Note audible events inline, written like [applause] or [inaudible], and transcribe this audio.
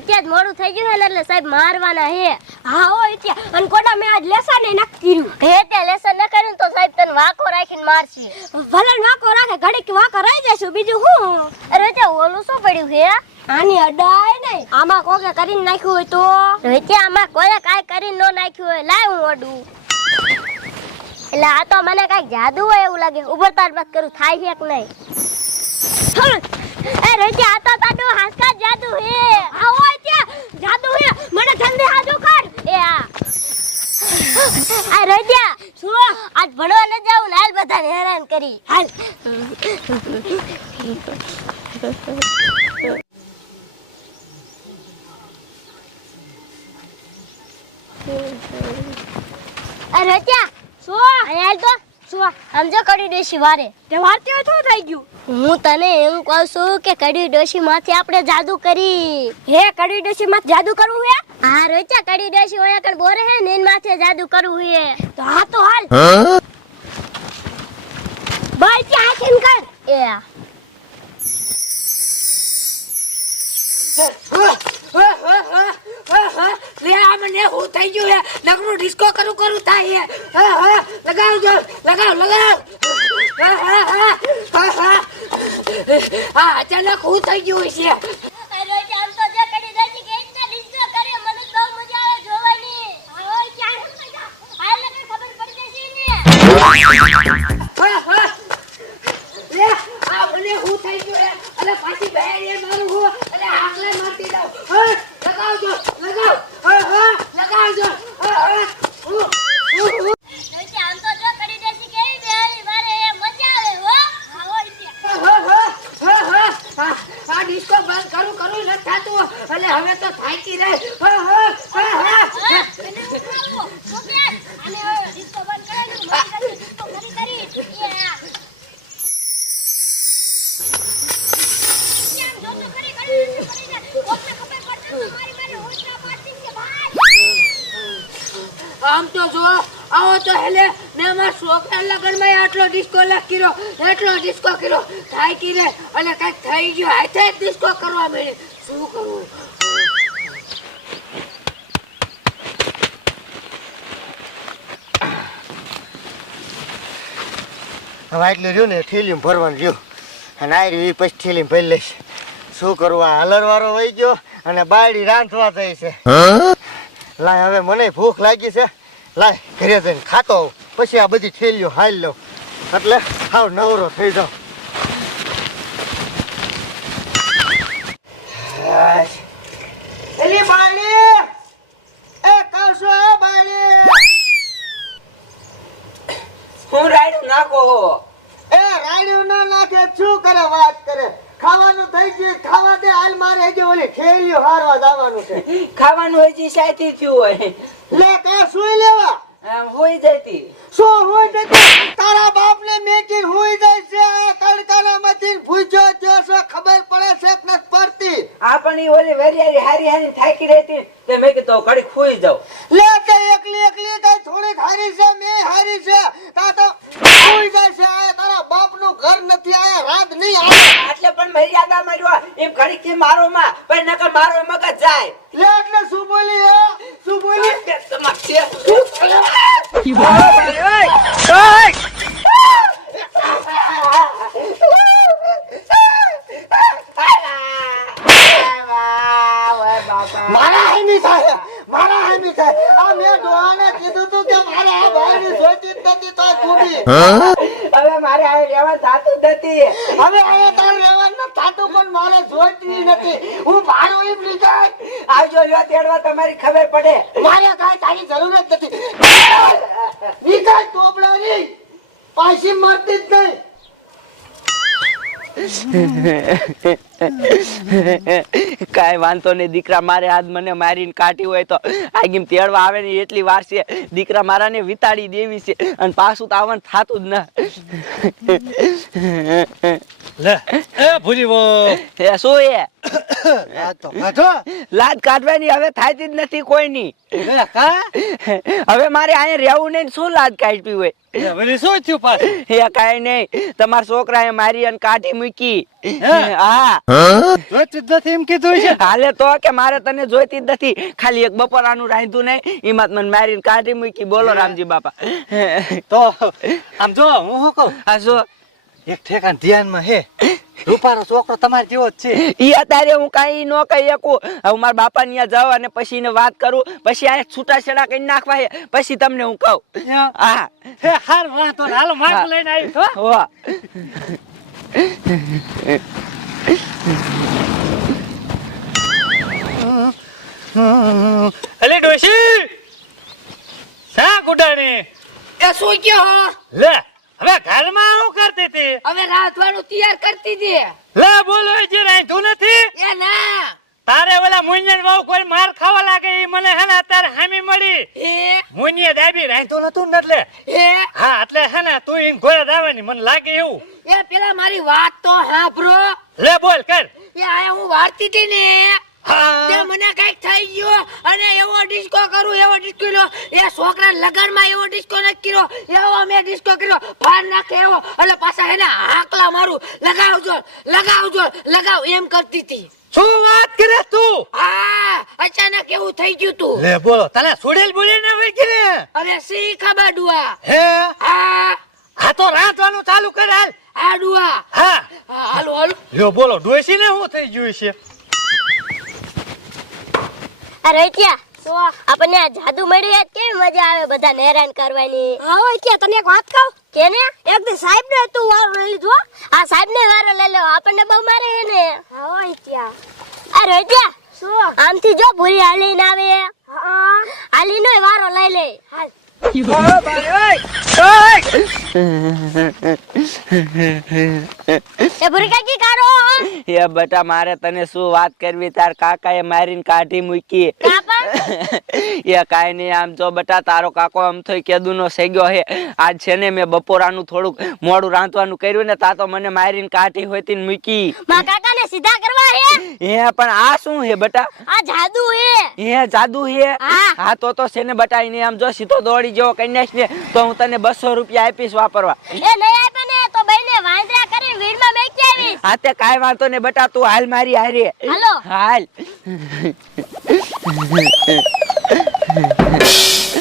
અત્યારે મોડું થઈ ગયું ને એટલે સાહેબ મારવાના હે હા હો ત્યાં અને કોડા મેં આજ લેસન એ નક્કી કર્યું. હે તે લેસન ન કર્યું તો સાહેબ તને વાકો રાખીને મારશે. ભલે વાંકો રાખે ઘડીક વાંકો રહી જશું બીજું હું અરે તે ઓલું શું પડ્યું હે આની અડાય નહીં. આમાં કોકે કરીને નાખ્યું હોય તો? હવે આમાં કોઈ કાંઈ કરીને ન નાખ્યું હોય. લાય હું ઓડું. એટલે આ તો મને કઈ જાદુ હોય એવું લાગે. ઉપર તાર બસ કરું થાય છે કે નહીં. એ રોહિત આ તો તારું હાસકા જાદુ હે આવો મને ઠંડી હાજો કર. એ આ. આ રોહિત્યા શું આજ ભણવા ન જાવ લાલ બધાને હેરાન કરી. હાલ. રોહિત્યા શું હાલ તો. શું સમજો કડી ડોશી વારે. તે વારતી હોય શું થઈ ગયું. હું તને એમ કહું છું કે કડી ડોશી માંથી આપણે જાદુ કરી. હે કડી ડોશી માં જાદુ કરવું હે? હા રોચા કડી ડોશી હોય કણ બોરે હે ને માથે જાદુ કરવું હે. તો હા તો હાલ. બોલ કે આ કેમ કર. એ. હા હા આ મને હું થઈ ગયું હે. નકરું ડિસ્કો કરું કરું થાય હે. હા લગાવજો લગાવ લગાવ હા હા હા હા હા. અચાનક હું થઈ ગયું છે મારી હવે તો થાકી ભાઈ. આમ તો જો આવો તો હેલે મેં અમારા છોકરા લગનમાં આટલો ડિસ્કો લખ કર્યો એટલો ડિસ્કો કર્યો થાકી રે અને કંઈક થઈ ગયું હાથે જ ડિસ્કો કરવા મળે શું કરવું? હવે આટલું રહ્યું ને ઠેલીમાં ભરવાનું રહ્યું. અને આ રહ્યું એ પછી ઠેલીમાં ભરી લઈશ. શું કરવું? આ હલરવાળો વહી ગયો અને બાયડી રાંધવા થઈ છે. લાય હવે મને ભૂખ લાગી છે. લાય, ઘરે જઈને ખાતો. પછી આ બધી થેલીઓ હાલ લો એટલે હાવ નવરો થઈ જાઉં હાશ. એલી બાયડી એ કહું છું એ બાયડી હું રાયડું નાખો એ રાડ્યું ના નાખે શું કરે વાત કરે ખાવાનું થઈ ગઈ ખાવા દે હાલ મારે હજી ઓલી ઠેલીઓ હારવા જવાનું છે. [laughs] ખાવાનું હજી સાચી થયું હોય. લે કા સુઈ લેવા? હોઈ જતી. સો હોય જતી? તારા બાપ ને મેકીન હુઈ જાય છે આ કડકાનામાંથી ભૂજો થયો છે ખબર પડે છે કે નથી પડતી? આપણી ઓલી વેરિયારી હારી હારી થાકી રહેતી. તે મેં કીધું કડી ખોઈ જાવ લે તે એકલી એકલી તે થોડીક હારી છે મેં હારી છે. તા તો ખોઈ જાય છે આ તારા બાપનું ઘર નથી આયા રાત નહીં પણ મર્યાદા માર્યો એમ ઘડી કે મારો માં પણ નકર મારો મગજ જાય. લે એટલે શું બોલી હે? શું બોલી? મારા હામી થાય? મારા હામી થાય આ મેં ડોહાને કીધું તું કે મારા આ ભાઈની નથી તોય કૂદી હવે મારે આ રહેવા થાતું નથી હવે આ તાર રહેવાનું નથી થાતું પણ મારે જોઈતી નથી. હું મારું એમ લીધા આવજો લ્યો તેડવા તમારી ખબર પડે. મારે કાંઈ તારી જરૂર જ નથી. નીકળ ટોપલાની પાછી મરતી જ નહીં. [laughs] કાંઈ વાંધો નહીં દીકરા મારે આજ મને મારીને કાઢી હોય તો આગીમ તેડવા આવે ને એટલી વાર છે. દીકરા મારાને વિતાડી દેવી છે અને પાછું તો આવવાનું થતું જ લે એ ના [laughs] એ શું એ? આ તો કાઢો લાજ કાઢવાની હવે થાતી જ નથી કોઈની. હવે મારે અહીંયા રહેવું નહીં શું લાજ કાઢવી હોય? એ શું થયું પાછું? એ કાંઈ નહીં. તમારા છોકરાએ મારી અને કાઢી મૂકી. હા? જોઈતું નથી એમ કીધું છે? હાલે તો કે મારે તને જોઈતી જ નથી. ખાલી એક બપોરાનું રાંધું નહીં. એમાં મને મારીને કાઢી મૂકી. બોલો રામજી બાપા. તો આમ જો હું શું કહું? આ શું એક ઠેકાણ ધ્યાનમાં હે. રૂપારો છોકરો તમારે જેવો જ છે. ઈ અત્યારે હું કઈ ન કહી શકું. હવે મારા બાપા ત્યાં જાઉં અને પછી એને વાત કરું. પછી આ છૂટા છેડા કરી નાખવા હે પછી તમને હું કહું. હા. હે હાર વાંધો. હાલો માર્ક લઈને આવી. તો હો. અલે ડોશી! સા ગુડાણી? એ શું કયો લે હવે ઘરમાં શું કરતી હતી હવે રાંધવાનું તૈયાર કરતી હતી. લે બોલો જે રાંધું નથી? એ ના. તારે ઓલા મુંજન બહુ કોઈ માર ખાવા લાગે એ મને હે ને અત્યારે હામી મળી. એ. મુનિએ દાબી રાંધું નતું ને એટલે? એ. હા એટલે હે ને તું એમ ઘોડે દાવાની મને લાગે એવું. એ પેલા મારી વાત તો સાંભળો. લે બોલ કર. એ આયા હું વાર્તી હતી ને. તે મને કંઈક થઈ ગયો અને એવો ડિસ્કો કરું એવો ડિસ્કો લો. એ છોકરા લગનમાં એવો ડિસ્કો ન કર્યો. એવો મે ડિસ્કો કર્યો. ફાર નાખે એવો. એટલે પાછા એને હાકલા મારું. લગાવજો લગાવજો લગાવ. એમ કરતી હતી. શું વાત કરે તું? આ અચાનક એવું થઈ ગયું તું. લે બોલો. તને સુડેલ બોલી ને વઈ ગઈ અરે સી ખબર ડુઆ? હે? આ હા તો રાતવાનું ચાલુ કર હાલ. આ ડુઆ. હા. હા, હાલો હાલો. લ્યો બોલો ડોશી ને શું થઈ ગયું છે? આ ક્યાં આપણને આ જાદુ મળ્યું યાદ કેવી મજા આવે બધા હેરાન કરવાની. હવે કે તને એક વાત કહું? કેને? એક દી સાહેબ ને તું વારો લઈ લીધો. આ સાહેબ ને વારો લઈ લો આપણને બહુ મારે હે ને. હવે ત્યાં આ રોહિત્યા શું? આમથી જો ભૂરી હાલી ના આવે. હા હાલીનો વારો લઈ લે. હાલ. એ ભૂરી કાકી કાઢો. એ બેટા મારે તને શું વાત કરવી? તાર કાકાએ મારીને કાઢી મૂકી. [laughs] એ કાંઈ નહીં આમ જો બેટા તારો કાકો આમ થઈ કેદુનો સેગ્યો હે. આજ છે ને મેં બપોરાનું થોડુંક મોડું રાંધવાનું કર્યું ને તા તો મને મારીને કાઢી હોતી મૂકી. કાકાને સીધા કરવા હે? હે પણ આ શું હે બેટા? આ જાદુ હે. હે જાદુ હે? હા. તો તો છે ને બેટા એને આમ જો સીધો દોડી જેવો કન્યાશ ને તો હું તને બસો રૂપિયા આપીશ વાપરવા. એ નહીં આપે ને તો બેને વાંદરા કરીને વીડમાં મેકી આવીશ. હા તે કાઈ વાંધો ને બેટા તું હાલ મારી હારે. હાલો. હાલ.